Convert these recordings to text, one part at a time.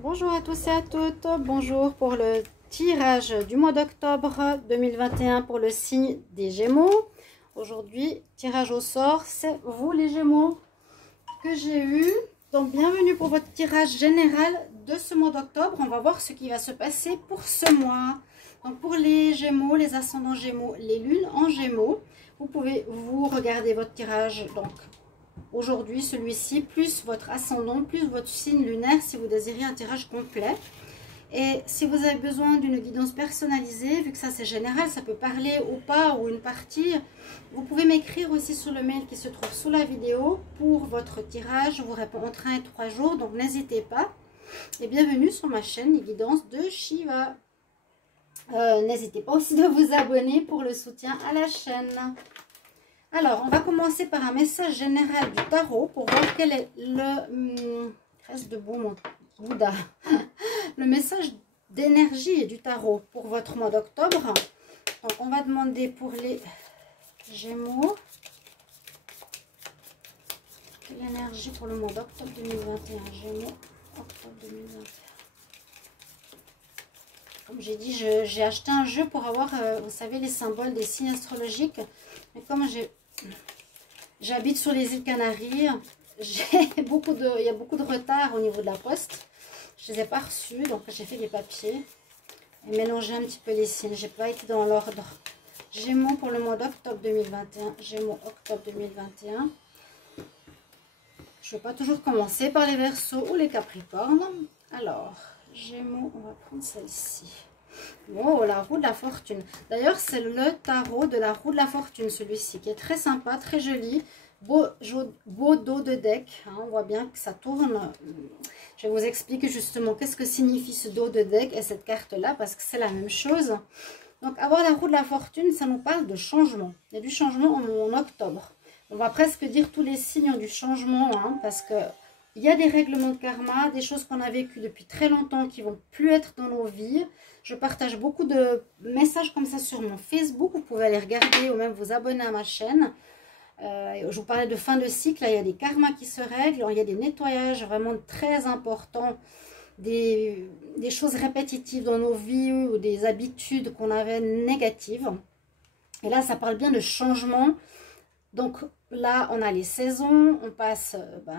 Bonjour à tous et à toutes, bonjour pour le tirage du mois d'octobre 2021 pour le signe des Gémeaux. Aujourd'hui, tirage au sort, c'est vous les Gémeaux que j'ai eu. Donc bienvenue pour votre tirage général de ce mois d'octobre. On va voir ce qui va se passer pour ce mois. Donc pour les Gémeaux, les ascendants Gémeaux, les lunes en Gémeaux, vous pouvez vous regarder votre tirage donc aujourd'hui, celui-ci, plus votre ascendant, plus votre signe lunaire si vous désirez un tirage complet. Et si vous avez besoin d'une guidance personnalisée, vu que ça c'est général, ça peut parler ou pas, ou une partie, vous pouvez m'écrire aussi sur le mail qui se trouve sous la vidéo pour votre tirage. Je vous réponds entre 1 et 3 jours, donc n'hésitez pas. Et bienvenue sur ma chaîne Les Guidances de Shiva. N'hésitez pas aussi de vous abonner pour le soutien à la chaîne. Alors, on va commencer par un message général du tarot pour voir quel est le... reste debout mon Bouddha. Le message d'énergie du tarot pour votre mois d'octobre. Donc, on va demander pour les Gémeaux. Quelle énergie pour le mois d'octobre 2021. Gémeaux, octobre 2021. Comme j'ai dit, j'ai acheté un jeu pour avoir, vous savez, les symboles des signes astrologiques. Mais comme j'habite sur les îles Canaries, il y a beaucoup de retard au niveau de la poste. Je ne les ai pas reçus, donc j'ai fait des papiers et mélangé un petit peu les signes. Je n'ai pas été dans l'ordre. Gémeaux pour le mois d'octobre 2021. Gémeaux, octobre 2021. Je ne vais pas toujours commencer par les Verseaux ou les Capricornes. Alors, Gémeaux, on va prendre celle-ci. Oh, la roue de la fortune. D'ailleurs, c'est le tarot de la roue de la fortune, celui-ci, qui est très sympa, très joli. Beau dos de deck. Hein, on voit bien que ça tourne. Je vais vous expliquer justement qu'est-ce que signifie ce dos de deck et cette carte-là, parce que c'est la même chose. Donc, avoir la roue de la fortune, ça nous parle de changement. Il y a du changement en octobre. On va presque dire tous les signes ont du changement, hein, parce que il y a des règlements de karma, des choses qu'on a vécues depuis très longtemps qui vont plus être dans nos vies. Je partage beaucoup de messages comme ça sur mon Facebook. Vous pouvez aller regarder ou même vous abonner à ma chaîne. Je vous parlais de fin de cycle. Là, il y a des karmas qui se règlent. Il y a des nettoyages vraiment très importants. Des choses répétitives dans nos vies ou des habitudes qu'on avait négatives. Et là, ça parle bien de changement. Donc là, on a les saisons, on passe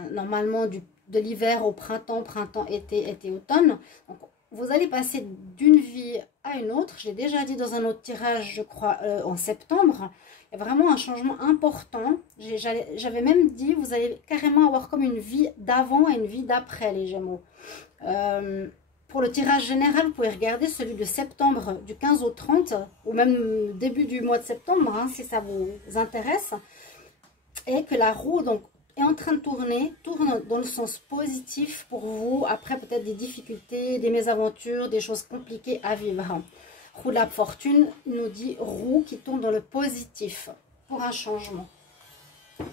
normalement de l'hiver au printemps, été, automne. Donc vous allez passer d'une vie à une autre. J'ai déjà dit dans un autre tirage, je crois, en septembre. Il y a vraiment un changement important. J'avais même dit, vous allez carrément avoir comme une vie d'avant et une vie d'après, les Gémeaux. Pour le tirage général, vous pouvez regarder celui de septembre, du 15 au 30, ou même début du mois de septembre, hein, si ça vous intéresse. Et que la roue donc, est en train de tourne dans le sens positif pour vous. Après, peut-être des difficultés, des mésaventures, des choses compliquées à vivre. Roue de la fortune nous dit roue qui tourne dans le positif pour un changement.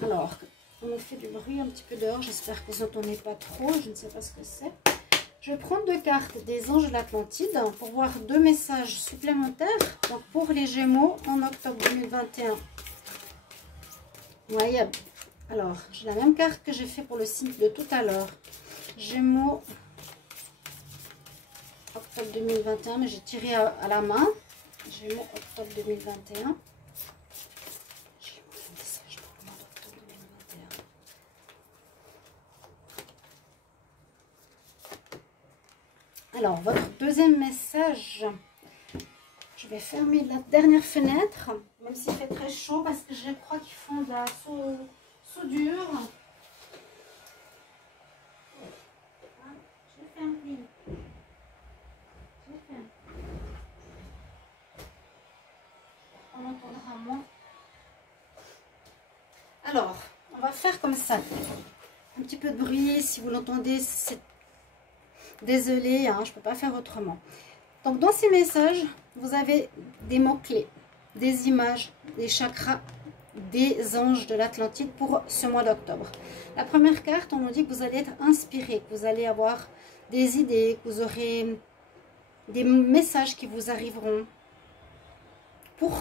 Alors, on me fait du bruit un petit peu dehors. J'espère que vous n'entendez pas trop. Je ne sais pas ce que c'est. Je vais prendre deux cartes des anges de l'Atlantide pour voir deux messages supplémentaires. Donc, pour les Gémeaux en octobre 2021. Ouais, alors, j'ai la même carte que j'ai fait pour le signe de tout à l'heure. Gémeaux, octobre 2021, mais j'ai tiré à la main. Gémeaux, octobre 2021. Gémeaux, le message pour le mois d'octobre 2021. Alors, votre deuxième message, je vais fermer la dernière fenêtre, même s'il fait très chaud, parce que je crois qu'ils font de la soudure. Je ferme. On entendra moins. Alors, on va faire comme ça. Un petit peu de bruit, si vous l'entendez, c'est... Désolée, hein, je ne peux pas faire autrement. Donc, dans ces messages, vous avez des mots-clés, des images, des chakras, des anges de l'Atlantide pour ce mois d'octobre. La première carte, on nous dit que vous allez être inspiré, que vous allez avoir des idées, que vous aurez des messages qui vous arriveront pour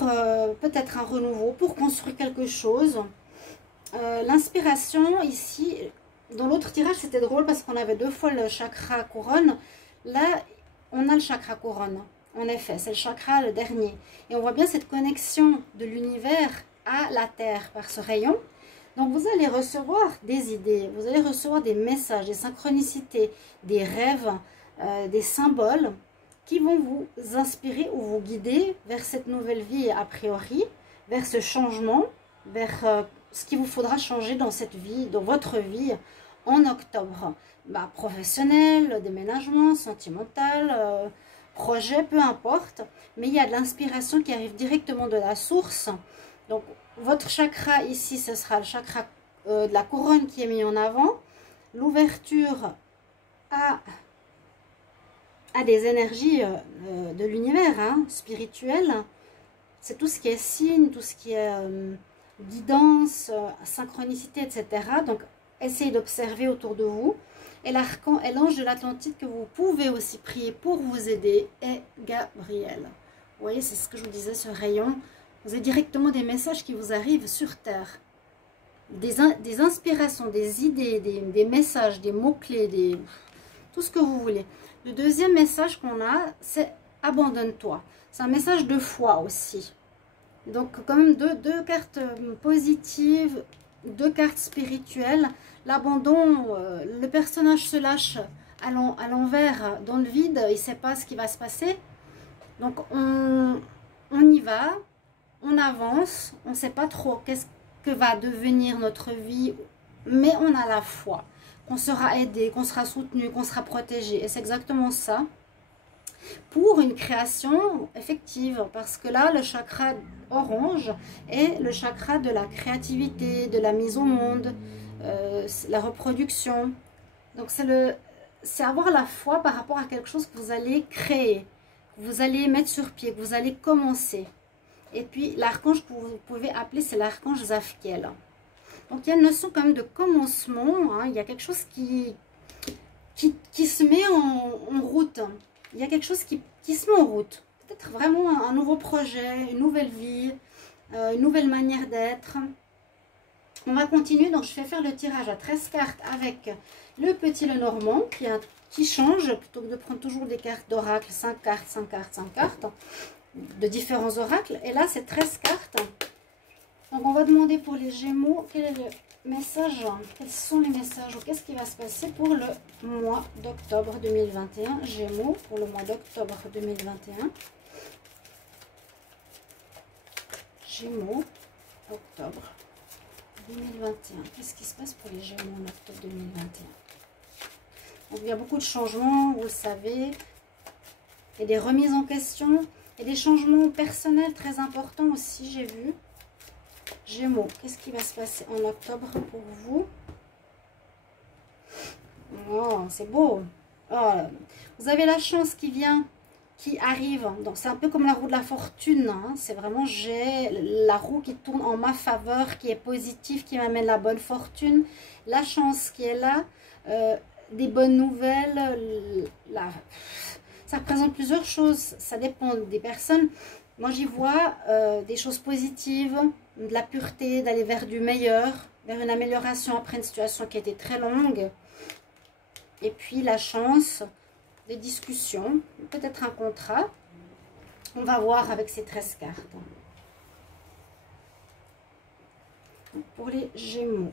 peut-être un renouveau, pour construire quelque chose. L'inspiration ici, dans l'autre tirage, c'était drôle parce qu'on avait 2 fois le chakra couronne. Là, on a le chakra couronne. En effet, c'est le chakra le dernier. Et on voit bien cette connexion de l'univers à la Terre par ce rayon. Donc, vous allez recevoir des idées, vous allez recevoir des messages, des synchronicités, des rêves, des symboles qui vont vous inspirer ou vous guider vers cette nouvelle vie a priori, vers ce changement, vers ce qu'il vous faudra changer dans cette vie, dans votre vie en octobre. Professionnel, déménagement, sentimental, projet, peu importe. Mais il y a de l'inspiration qui arrive directement de la source. Donc, votre chakra ici, ce sera le chakra de la couronne qui est mis en avant. L'ouverture à des énergies de l'univers, hein, spirituelles. C'est tout ce qui est signe, tout ce qui est guidance, synchronicité, etc. Donc, essayez d'observer autour de vous. Et l'archange et l'ange de l'Atlantide que vous pouvez aussi prier pour vous aider est Gabriel. Vous voyez, c'est ce que je vous disais, ce rayon. Vous avez directement des messages qui vous arrivent sur Terre. Des inspirations, des idées, des messages, des mots-clés, tout ce que vous voulez. Le deuxième message qu'on a, c'est « Abandonne-toi ». C'est un message de foi aussi. Donc, quand même, deux cartes positives, 2 cartes spirituelles. L'abandon, le personnage se lâche à l'envers, dans le vide, il ne sait pas ce qui va se passer. Donc, on y va, on avance, on ne sait pas trop qu'est-ce que va devenir notre vie, mais on a la foi, qu'on sera aidé, qu'on sera soutenu, qu'on sera protégé. Et c'est exactement ça pour une création effective. Parce que là, le chakra orange est le chakra de la créativité, de la mise au monde, la reproduction. Donc, c'est avoir la foi par rapport à quelque chose que vous allez créer, que vous allez mettre sur pied, que vous allez commencer. Et puis, l'archange que vous pouvez appeler, c'est l'archange Zadkiel. Donc, il y a une notion quand même de commencement. Hein. Il y a quelque chose qui se met en route. Il y a quelque chose qui se met en route. Peut-être vraiment un nouveau projet, une nouvelle vie, une nouvelle manière d'être. On va continuer. Donc, je vais faire le tirage à 13 cartes avec le petit Lenormand qui change. Plutôt que de prendre toujours des cartes d'oracle, 5 cartes, 5 cartes, 5 cartes. De différents oracles. Et là, c'est 13 cartes. Donc, on va demander pour les Gémeaux, quel est le message, quels sont les messages, ou qu'est-ce qui va se passer pour le mois d'octobre 2021. Gémeaux, pour le mois d'octobre 2021. Gémeaux, octobre 2021. Qu'est-ce qui se passe pour les Gémeaux en octobre 2021? Donc, il y a beaucoup de changements, vous le savez. Il y a des remises en question. Et des changements personnels très importants aussi, j'ai vu. Gémeaux, qu'est-ce qui va se passer en octobre pour vous? Oh, c'est beau. Oh, vous avez la chance qui vient, qui arrive. Donc, c'est un peu comme la roue de la fortune. Hein. C'est vraiment, j'ai la roue qui tourne en ma faveur, qui est positive, qui m'amène la bonne fortune. La chance qui est là. Des bonnes nouvelles. Ça représente plusieurs choses, ça dépend des personnes. Moi, j'y vois des choses positives, de la pureté, d'aller vers du meilleur, vers une amélioration après une situation qui a été très longue. Et puis, la chance, des discussions, peut-être un contrat. On va voir avec ces 13 cartes. Pour les Gémeaux.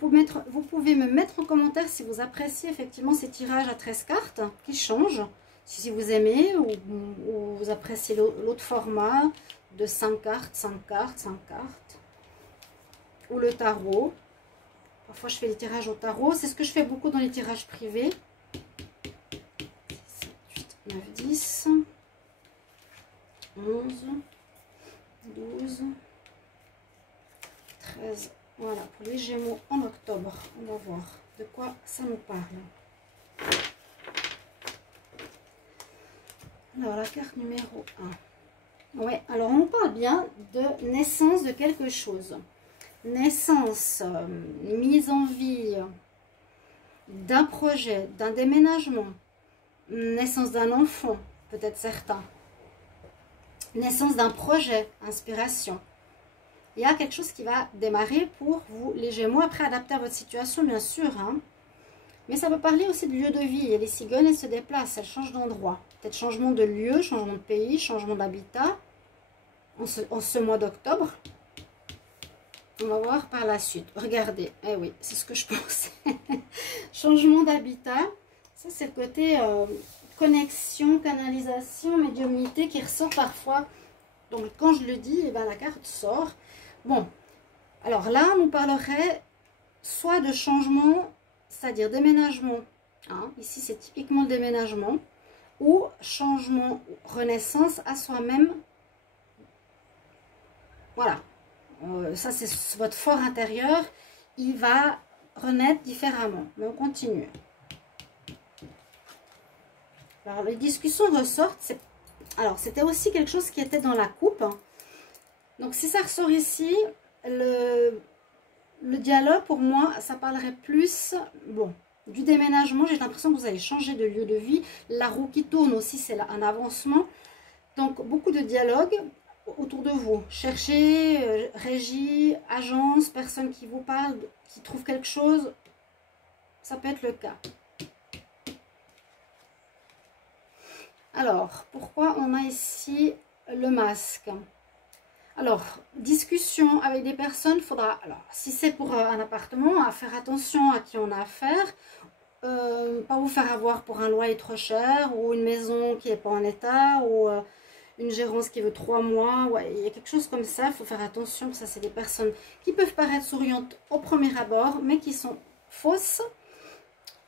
Vous pouvez me mettre en commentaire si vous appréciez effectivement ces tirages à 13 cartes qui changent. Si vous aimez ou vous appréciez l'autre format de 5 cartes, 5 cartes, 5 cartes. Ou le tarot. Parfois je fais des tirages au tarot. C'est ce que je fais beaucoup dans les tirages privés. 7, 8, 9, 10, 11, 12, 13. Voilà, pour les Gémeaux en octobre, on va voir de quoi ça nous parle. Alors, la carte numéro 1. Ouais, alors on parle bien de naissance de quelque chose. Naissance, mise en vie d'un projet, d'un déménagement, naissance d'un enfant, peut-être certains. Naissance d'un projet, inspiration. il y a quelque chose qui va démarrer pour vous, les Gémeaux, après adapté à votre situation, bien sûr. Hein. Mais ça peut parler aussi de lieu de vie. Et les cigognes, elles se déplacent, elles changent d'endroit. Peut-être changement de lieu, changement de pays, changement d'habitat en ce mois d'octobre. On va voir par la suite. Regardez, eh oui, c'est ce que je pensais. Changement d'habitat. Ça, c'est le côté connexion, canalisation, médiumnité qui ressort parfois. Donc, quand je le dis, eh ben, la carte sort. Bon, alors là, on nous parlerait soit de changement, c'est-à-dire déménagement. Hein, ici, c'est typiquement le déménagement. Ou changement, renaissance à soi-même. Voilà. Ça, c'est votre fort intérieur. Il va renaître différemment. Mais on continue. Alors, les discussions ressortent. Alors, c'était aussi quelque chose qui était dans la coupe. Donc, si ça ressort ici, le dialogue, pour moi, ça parlerait plus, bon, du déménagement. J'ai l'impression que vous allez changer de lieu de vie. La roue qui tourne aussi, c'est un avancement. Donc, beaucoup de dialogue autour de vous. Cherchez régie, agence, personne qui vous parle, qui trouve quelque chose. Ça peut être le cas. Alors, pourquoi on a ici le masque? Alors, discussion avec des personnes, faudra, alors, si c'est pour un appartement, à faire attention à qui on a affaire. Pas vous faire avoir pour un loyer trop cher, ou une maison qui n'est pas en état, ou une gérance qui veut 3 mois. Ouais, il y a quelque chose comme ça, il faut faire attention. Ça, c'est des personnes qui peuvent paraître souriantes au premier abord, mais qui sont fausses.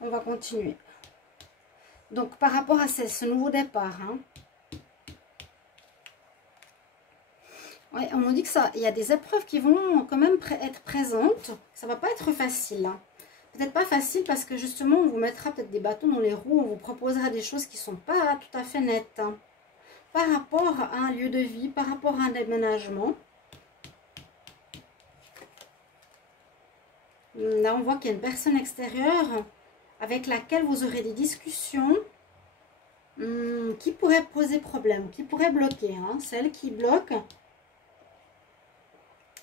On va continuer. Donc, par rapport à ce nouveau départ, hein, ouais, on nous dit que ça, il y a des épreuves qui vont quand même être présentes. Ça va pas être facile. Hein. Peut-être pas facile parce que justement, on vous mettra peut-être des bâtons dans les roues. On vous proposera des choses qui ne sont pas tout à fait nettes. Hein. Par rapport à un lieu de vie, par rapport à un déménagement. Là, on voit qu'il y a une personne extérieure avec laquelle vous aurez des discussions qui pourraient poser problème, qui pourraient bloquer. Hein. Celle qui bloque.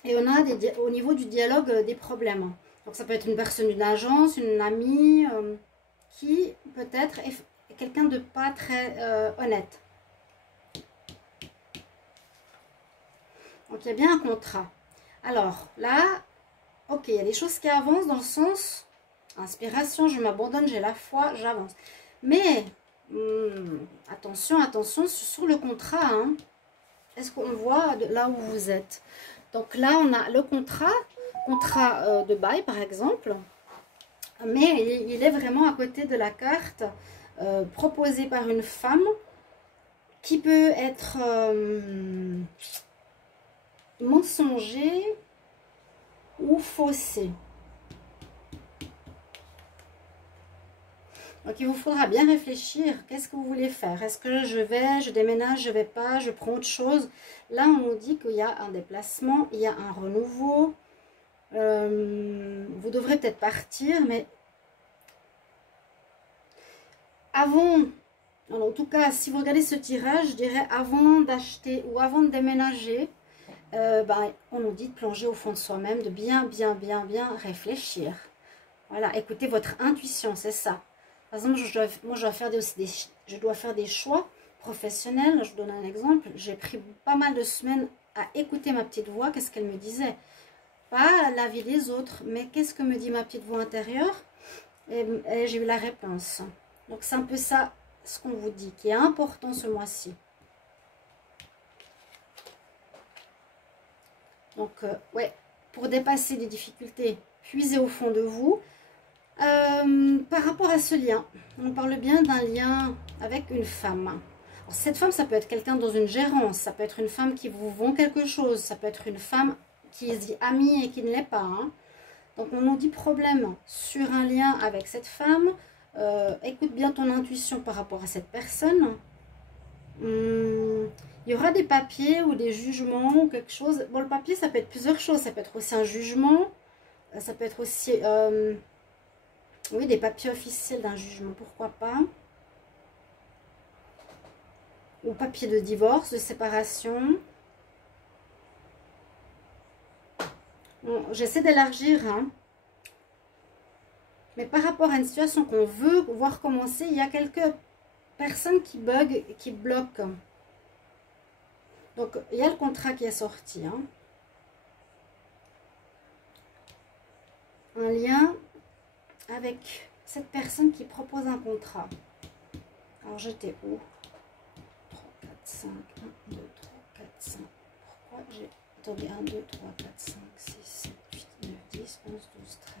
Et on a au niveau du dialogue des problèmes. Donc ça peut être une personne d'une agence, une amie, qui peut-être est quelqu'un de pas très honnête. Donc il y a bien un contrat. Alors là, ok, il y a des choses qui avancent dans le sens inspiration, je m'abandonne, j'ai la foi, j'avance. Mais attention, attention sur le contrat. Hein, est-ce qu'on voit là où vous êtes? Donc là, on a le contrat de bail par exemple, mais il est vraiment à côté de la carte proposée par une femme qui peut être mensonger ou faussée. Donc, il vous faudra bien réfléchir. Qu'est-ce que vous voulez faire? Est-ce que je déménage, je vais pas, je prends autre chose? Là, on nous dit qu'il y a un déplacement, il y a un renouveau. Vous devrez peut-être partir, mais avant, en tout cas, si vous regardez ce tirage, je dirais avant d'acheter ou avant de déménager, on nous dit de plonger au fond de soi-même, de bien réfléchir. Voilà, écoutez votre intuition, c'est ça. Par exemple, moi, je dois faire des choix professionnels. Je vous donne un exemple. J'ai pris pas mal de semaines à écouter ma petite voix. Qu'est-ce qu'elle me disait? Pas l'avis des autres, mais qu'est-ce que me dit ma petite voix intérieure? Et j'ai eu la réponse. Donc, c'est un peu ça, ce qu'on vous dit, qui est important ce mois-ci. Donc, ouais, pour dépasser des difficultés, puisez au fond de vous. Par rapport à ce lien, on parle bien d'un lien avec une femme. Alors, cette femme, ça peut être quelqu'un dans une gérance, ça peut être une femme qui vous vend quelque chose, ça peut être une femme qui est amie et qui ne l'est pas. Hein. Donc, on nous dit problème sur un lien avec cette femme. Écoute bien ton intuition par rapport à cette personne. Il y aura des papiers ou des jugements ou quelque chose. Bon, le papier, ça peut être plusieurs choses. Ça peut être aussi un jugement. Ça peut être aussi... oui, des papiers officiels d'un jugement, pourquoi pas. Ou papier de divorce, de séparation. J'essaie d'élargir, hein. Mais par rapport à une situation qu'on veut voir commencer, il y a quelques personnes qui bug, qui bloquent. Donc, il y a le contrat qui est sorti, hein. Un lien avec cette personne qui propose un contrat. Alors, j'étais où? 3, 4, 5, 1, 2, 3, 4, 5. Pourquoi j'ai... Attendez, 1, 2, 3, 4, 5, 6, 7, 8, 9, 10, 11, 12, 13.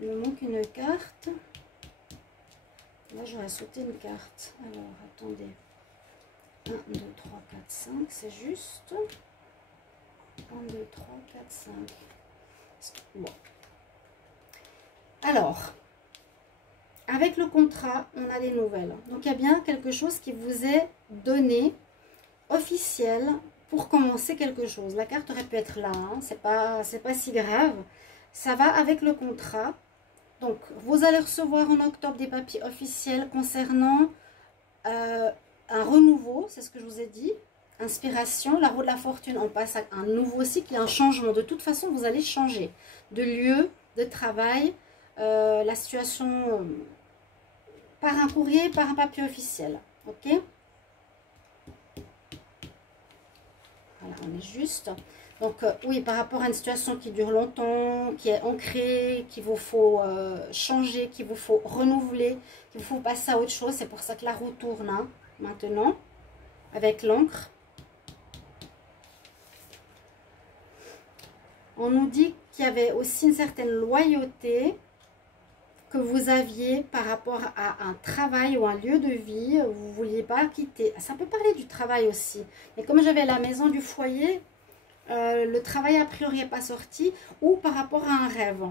Il me manque une carte. Là, j'aurais sauté une carte. Alors, attendez. 1, 2, 3, 4, 5, c'est juste. 1, 2, 3, 4, 5. Bon. Alors, avec le contrat, on a des nouvelles. Donc, il y a bien quelque chose qui vous est donné, officiel, pour commencer quelque chose. La carte aurait pu être là, hein. C'est pas si grave. Ça va avec le contrat. Donc, vous allez recevoir en octobre des papiers officiels concernant un renouveau, c'est ce que je vous ai dit. Inspiration, la roue de la fortune, on passe à un nouveau cycle, un changement. De toute façon, vous allez changer de lieu, de travail, la situation par un courrier, par un papier officiel. Ok? Voilà, on est juste. Donc, oui, par rapport à une situation qui dure longtemps, qui est ancrée, qu'il vous faut changer, qu'il vous faut renouveler, qu'il vous faut passer à autre chose. C'est pour ça que la roue tourne, hein, maintenant, avec l'encre. On nous dit qu'il y avait aussi une certaine loyauté que vous aviez par rapport à un travail ou un lieu de vie. Vous ne vouliez pas quitter. Ça peut parler du travail aussi. Mais comme j'avais la maison du foyer, le travail a priori n'est pas sorti. Ou par rapport à un rêve.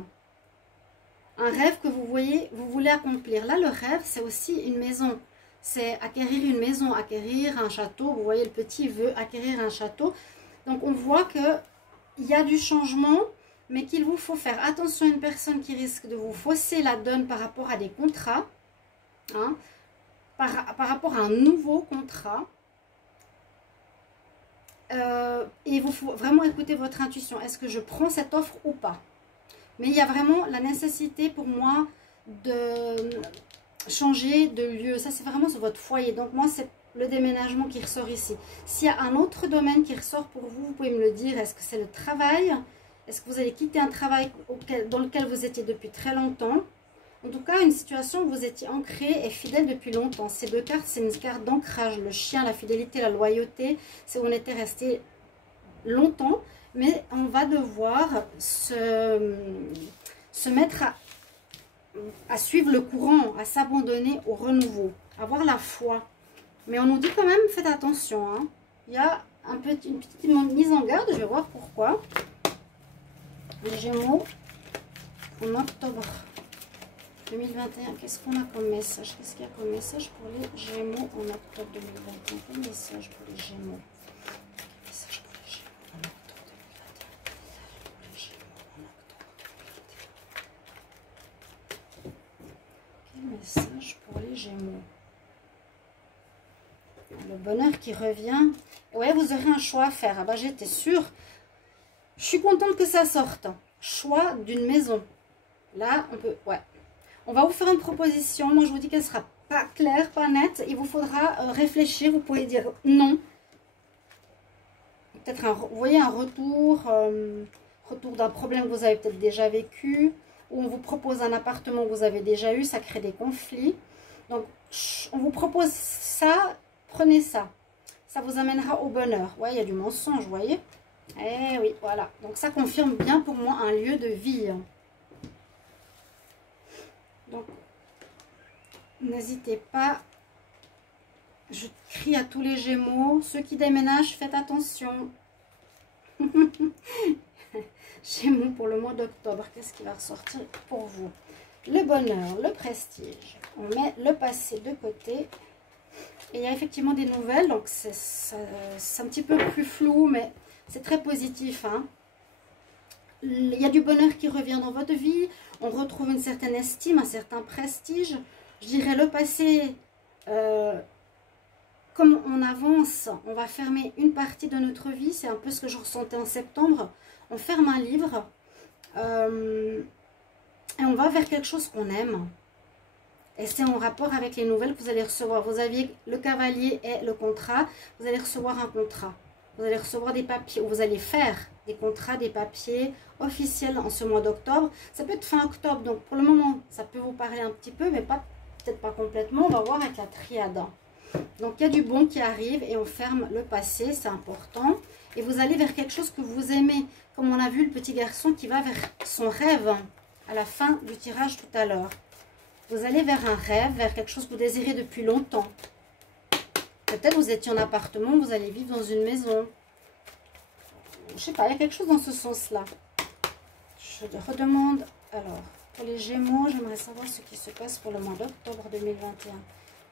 Un rêve que vous voyez, vous voulez accomplir. Là, le rêve, c'est aussi une maison. C'est acquérir une maison, acquérir un château. Vous voyez, le petit veut acquérir un château. Donc, on voit que il y a du changement, mais qu'il vous faut faire attention à une personne qui risque de vous fausser la donne par rapport à des contrats, hein, par rapport à un nouveau contrat. Et il vous faut vraiment écouter votre intuition. Est-ce que je prends cette offre ou pas? Mais il y a vraiment la nécessité pour moi de changer de lieu. Ça, c'est vraiment sur votre foyer. Donc, moi, c'est le déménagement qui ressort ici. S'il y a un autre domaine qui ressort pour vous, vous pouvez me le dire. Est-ce que c'est le travail? Est-ce que vous allez quitter un travail dans lequel vous étiez depuis très longtemps? En tout cas, une situation où vous étiez ancré et fidèle depuis longtemps. Ces deux cartes, c'est une carte d'ancrage. Le chien, la fidélité, la loyauté. C'est où on était resté longtemps. Mais on va devoir se mettre à suivre le courant, à s'abandonner au renouveau. Avoir la foi. Mais on nous dit quand même, faites attention. Hein. Il y a une petite mise en garde. Je vais voir pourquoi. Les Gémeaux, en octobre 2021. Qu'est-ce qu'on a comme message? Qu'est-ce qu'il y a comme message pour les Gémeaux en octobre 2021? Quel message pour les Gémeaux? Quel message pour les Gémeaux en octobre 2021? Quel message pour les Gémeaux? Le bonheur qui revient. Ouais, vous aurez un choix à faire. Ah bah, j'étais sûre. Je suis contente que ça sorte. Choix d'une maison. Là, on peut... Ouais. On va vous faire une proposition. Moi, je vous dis qu'elle ne sera pas claire, pas nette. Il vous faudra réfléchir. Vous pouvez dire non. Peut-être vous voyez, un retour. Retour d'un problème que vous avez peut-être déjà vécu. Ou on vous propose un appartement que vous avez déjà eu. Ça crée des conflits. Donc, on vous propose ça. Prenez ça. Ça vous amènera au bonheur. Ouais, il y a du mensonge, vous voyez. Eh oui, voilà. Donc, ça confirme bien pour moi un lieu de vie. Donc, n'hésitez pas. Je crie à tous les Gémeaux. Ceux qui déménagent, faites attention. Gémeaux pour le mois d'octobre. Qu'est-ce qui va ressortir pour vous? Le bonheur, le prestige. On met le passé de côté. Et il y a effectivement des nouvelles. Donc, c'est un petit peu plus flou, mais c'est très positif. Hein. Il y a du bonheur qui revient dans votre vie. On retrouve une certaine estime, un certain prestige. Je dirais le passé comme on avance, on va fermer une partie de notre vie. C'est un peu ce que je ressentais en septembre. On ferme un livre et on va vers quelque chose qu'on aime. Et c'est en rapport avec les nouvelles que vous allez recevoir. Vous aviez le cavalier et le contrat. Vous allez recevoir un contrat. Vous allez recevoir des papiers. Ou vous allez faire des contrats, des papiers officiels en ce mois d'octobre. Ça peut être fin octobre. Donc pour le moment, ça peut vous parler un petit peu, mais peut-être pas complètement. On va voir avec la triade. Donc il y a du bon qui arrive et on ferme le passé. C'est important. Et vous allez vers quelque chose que vous aimez. Comme on a vu le petit garçon qui va vers son rêve à la fin du tirage tout à l'heure. Vous allez vers un rêve, vers quelque chose que vous désirez depuis longtemps. Peut-être vous étiez en appartement, vous allez vivre dans une maison. Je ne sais pas, il y a quelque chose dans ce sens-là. Je redemande. Alors, pour les Gémeaux, j'aimerais savoir ce qui se passe pour le mois d'octobre 2021.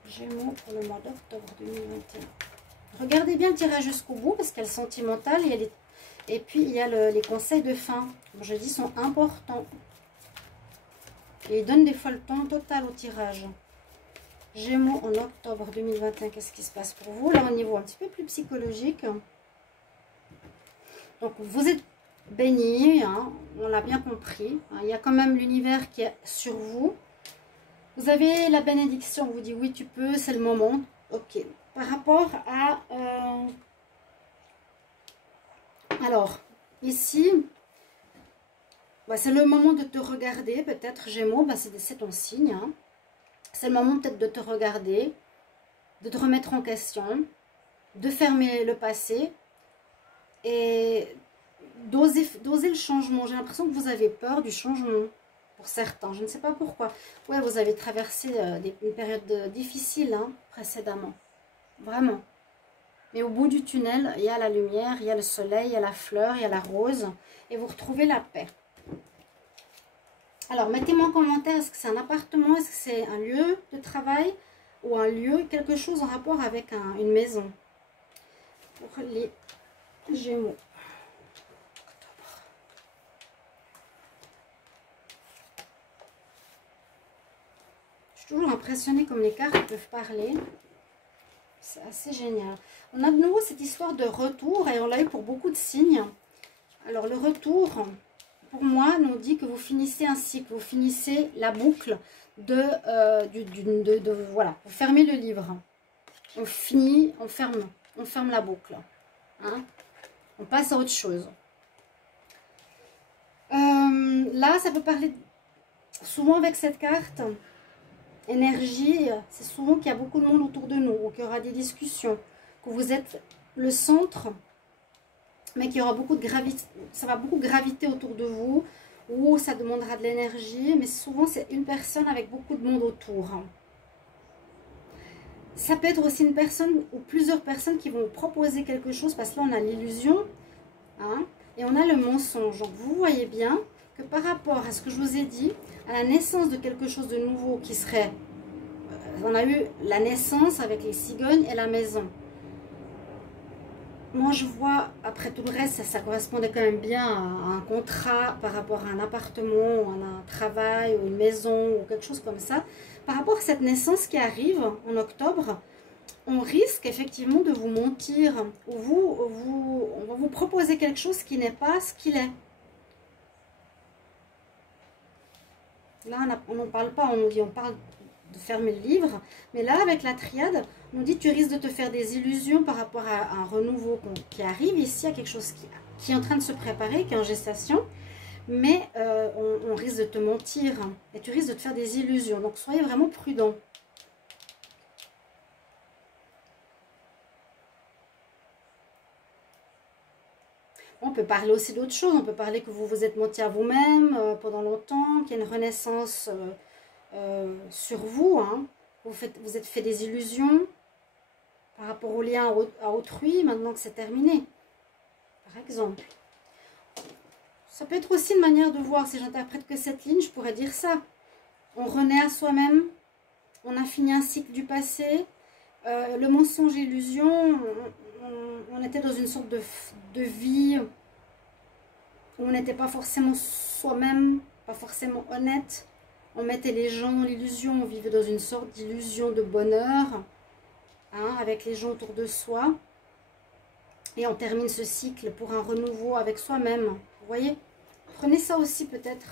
Gémeaux pour le mois d'octobre 2021. Regardez bien le tirage jusqu'au bout parce qu'il y a le sentimental et puis il y a les conseils de fin. Comme je dis, sont importants. Et il donne des fois le temps total au tirage. Gémeaux en octobre 2021, qu'est-ce qui se passe pour vous? Là, au niveau un petit peu plus psychologique. Donc, vous êtes bénis, hein, on l'a bien compris. Hein, il y a quand même l'univers qui est sur vous. Vous avez la bénédiction, on vous dit oui, tu peux, c'est le moment. Ok. Par rapport à... alors, ici... bah, c'est le moment de te regarder, peut-être Gémeaux, bah, c'est ton signe. Hein. C'est le moment peut-être de te regarder, de te remettre en question, de fermer le passé et d'oser le changement. J'ai l'impression que vous avez peur du changement pour certains. Je ne sais pas pourquoi. Ouais, vous avez traversé une période difficile hein, précédemment. Vraiment. Mais au bout du tunnel, il y a la lumière, il y a le soleil, il y a la fleur, il y a la rose et vous retrouvez la paix. Alors, mettez-moi en commentaire, est-ce que c'est un appartement, est-ce que c'est un lieu de travail ou un lieu, quelque chose en rapport avec une maison. Pour les Gémeaux. Je suis toujours impressionnée comme les cartes peuvent parler. C'est assez génial. On a de nouveau cette histoire de retour et on l'a eu pour beaucoup de signes. Alors, le retour... pour moi, nous dit que vous finissez un cycle, vous finissez la boucle voilà, vous fermez le livre. On finit, on ferme la boucle. Hein? On passe à autre chose. Là, ça peut parler, souvent avec cette carte, énergie, c'est souvent qu'il y a beaucoup de monde autour de nous, ou qu'il y aura des discussions, que vous êtes le centre, mais qu'il y aura beaucoup de gravité, ça va beaucoup graviter autour de vous, ou ça demandera de l'énergie, mais souvent c'est une personne avec beaucoup de monde autour. Ça peut être aussi une personne ou plusieurs personnes qui vont proposer quelque chose, parce que là on a l'illusion, hein, et on a le mensonge. Donc vous voyez bien que par rapport à ce que je vous ai dit, à la naissance de quelque chose de nouveau qui serait, on a eu la naissance avec les cigognes et la maison. Moi, je vois, après tout le reste, ça correspondait quand même bien à un contrat par rapport à un appartement, ou à un travail, ou une maison, ou quelque chose comme ça. Par rapport à cette naissance qui arrive en octobre, on risque effectivement de vous mentir, ou on va vous proposer quelque chose qui n'est pas ce qu'il est. Là, on n'en parle pas, on nous dit, on parle de fermer le livre, mais là, avec la triade, on dit tu risques de te faire des illusions par rapport à un renouveau qui arrive. Ici, il y a quelque chose qui est en train de se préparer, qui est en gestation, mais on risque de te mentir et tu risques de te faire des illusions. Donc, soyez vraiment prudents. On peut parler aussi d'autres choses. On peut parler que vous vous êtes menti à vous-même pendant longtemps, qu'il y a une renaissance sur vous. Hein. Vous êtes fait des illusions par rapport au lien à autrui, maintenant que c'est terminé. Par exemple. Ça peut être aussi une manière de voir. Si j'interprète que cette ligne, je pourrais dire ça. On renaît à soi-même. On a fini un cycle du passé. Le mensonge et l'illusion, on était dans une sorte de vie où on n'était pas forcément soi-même, pas forcément honnête. On mettait les gens dans l'illusion, on vivait dans une sorte d'illusion de bonheur. hein, avec les gens autour de soi. Et on termine ce cycle pour un renouveau avec soi-même. Vous voyez? Prenez ça aussi peut-être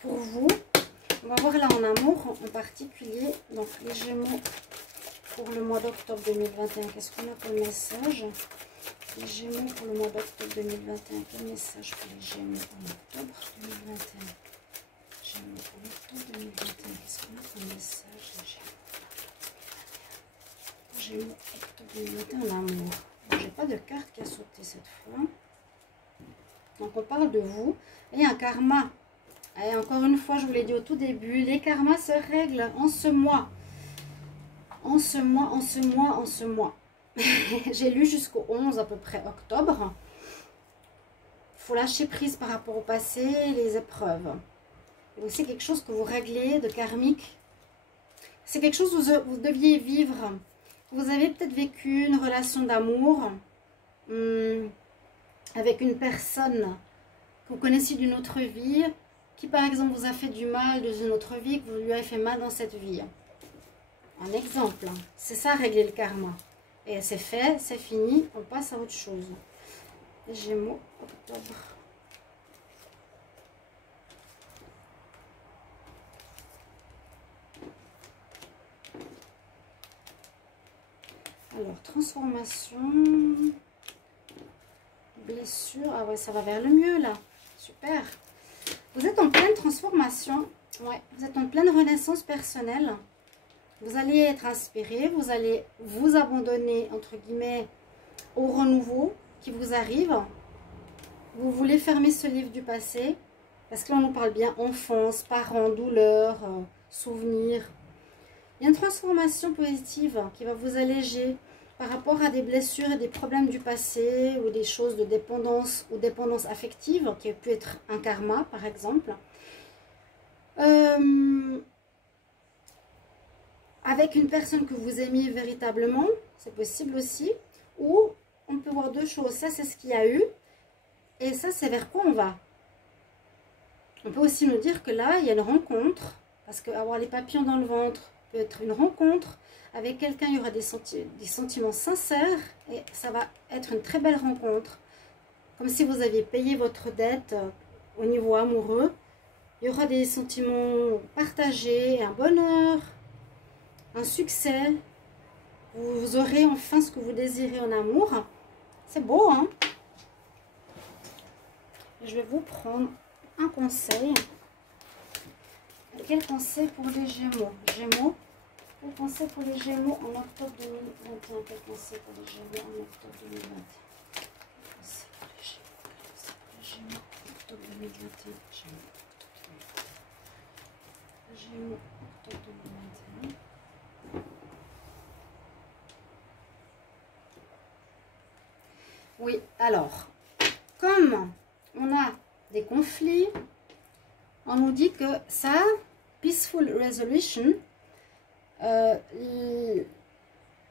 pour vous. On va voir là en amour en particulier. Donc les Gémeaux pour le mois d'octobre 2021. Qu'est-ce qu'on a comme message? Les Gémeaux pour le mois d'octobre 2021. Quel message pour les Gémeaux en octobre 2021? Gémeaux pour octobre 2021. Qu'est-ce qu'on a comme message? Gémeaux octobre 2021 en amour. J'ai pas de carte qui a sauté cette fois. Donc on parle de vous et un karma. Et encore une fois, je vous l'ai dit au tout début, les karmas se règlent en ce mois. En ce mois, en ce mois, en ce mois. J'ai lu jusqu'au 11 à peu près octobre. Il faut lâcher prise par rapport au passé, les épreuves. Et aussi quelque chose que vous réglez de karmique. C'est quelque chose que vous deviez vivre. Vous avez peut-être vécu une relation d'amour avec une personne que vous connaissez d'une autre vie, qui par exemple vous a fait du mal dans une autre vie, que vous lui avez fait mal dans cette vie. Un exemple, c'est ça régler le karma. Et c'est fait, c'est fini, on passe à autre chose. Les Gémeaux, octobre. Alors, transformation, blessure. Ah ouais, ça va vers le mieux là. Super. Vous êtes en pleine transformation. Ouais, vous êtes en pleine renaissance personnelle. Vous allez être inspiré. Vous allez vous abandonner, entre guillemets, au renouveau qui vous arrive. Vous voulez fermer ce livre du passé. Parce que là, on nous parle bien enfance, parents, douleur, souvenirs. Il y a une transformation positive qui va vous alléger par rapport à des blessures et des problèmes du passé ou des choses de dépendance ou dépendance affective qui peut être un karma par exemple. Avec une personne que vous aimiez véritablement, c'est possible aussi. Ou on peut voir deux choses, ça c'est ce qu'il y a eu et ça c'est vers quoi on va. On peut aussi nous dire que là il y a une rencontre parce qu'avoir les papillons dans le ventre peut être une rencontre avec quelqu'un, il y aura des sentiments sincères et ça va être une très belle rencontre. Comme si vous aviez payé votre dette au niveau amoureux. Il y aura des sentiments partagés, un bonheur, un succès. Vous aurez enfin ce que vous désirez en amour. C'est beau, hein? Je vais vous prendre un conseil. Quel conseil pour les Gémeaux? Gémeaux. Quel conseil pour les Gémeaux en octobre 2021? Quel conseil pour les Gémeaux en octobre 2021? Quel conseil pour les Gémeaux en octobre 2021? Gémeaux, octobre 2021. Oui, alors, comme on a des conflits, on nous dit que ça, peaceful resolution,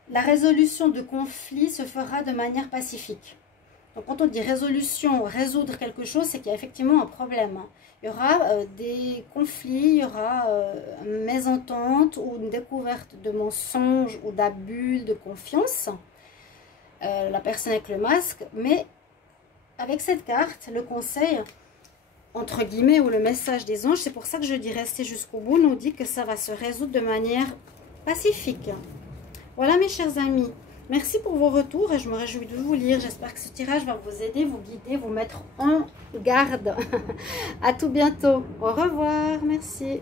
la résolution de conflits se fera de manière pacifique. Donc quand on dit résolution, résoudre quelque chose, c'est qu'il y a effectivement un problème. Il y aura des conflits, il y aura une mésentente ou une découverte de mensonges ou d'abus de confiance. La personne avec le masque, mais avec cette carte, le conseil, entre guillemets, ou le message des anges, c'est pour ça que je dis rester jusqu'au bout, nous dit que ça va se résoudre de manière pacifique. Voilà mes chers amis, merci pour vos retours et je me réjouis de vous lire. J'espère que ce tirage va vous aider, vous guider, vous mettre en garde. À tout bientôt, au revoir, merci.